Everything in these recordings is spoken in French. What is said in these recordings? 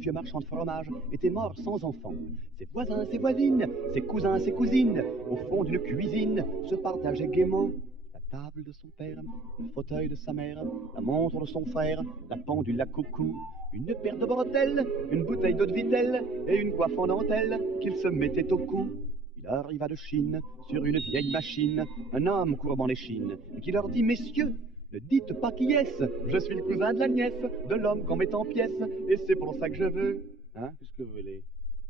vieux marchand de fromage était mort sans enfant. Ses voisins, ses voisines, ses cousins, ses cousines, au fond d'une cuisine, se partageaient gaiement la table de son père, le fauteuil de sa mère, la montre de son frère, la pendule à coucou, une paire de bretelles, une bouteille d'eau de vitelle et une coiffe en dentelle qu'il se mettait au cou. Il arriva de Chine sur une vieille machine, un homme courbant les chines, et qui leur dit: Messieurs, ne dites pas qui est-ce, je suis le cousin de la nièce, de l'homme qu'on met en pièces, et c'est pour ça que je veux. Hein, qu'est-ce que vous voulez?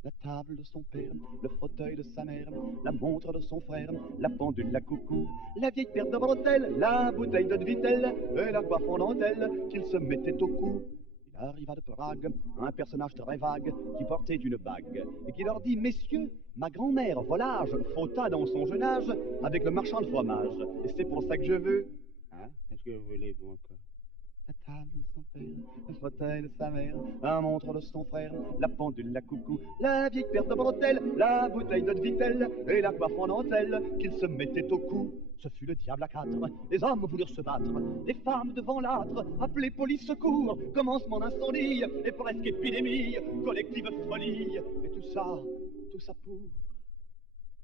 La table de son père, le fauteuil de sa mère, la montre de son frère, la pendule à coucou, la vieille paire de bretelles, la bouteille d'eau de vitelle, et la coiffe en dentelle qu'il se mettait au cou. Il arriva de Prague un personnage très vague qui portait une bague et qui leur dit: Messieurs, ma grand-mère volage fauta dans son jeune âge avec le marchand de fromage, et c'est pour ça que je veux. Hein? Qu'est-ce que vous voulez, vous encore? La table de son père, le fauteuil de sa mère, la montre de son frère, la pendule à coucou, la vieille paire de bretelles, la bouteille d'eau de vitelle et la coiffe en dentelle qu'il se mettait au cou. Ce fut le diable à quatre, les hommes voulurent se battre, les femmes devant l'âtre, appeler police secours, commencement d'incendie et presque épidémie, collective folie, et tout ça pour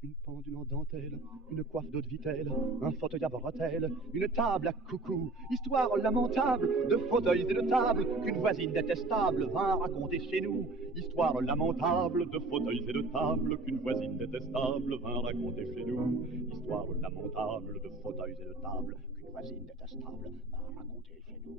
une pendule en dentelle, une coiffe d'eau de vitelle, un fauteuil à bretelles, une table à coucou, histoire lamentable de fauteuils et de tables qu'une voisine détestable vint raconter chez nous. Histoire lamentable de fauteuils et de tables qu'une voisine détestable vint raconter chez nous. Histoire lamentable de fauteuils et de tables qu'une voisine détestable vint raconter chez nous.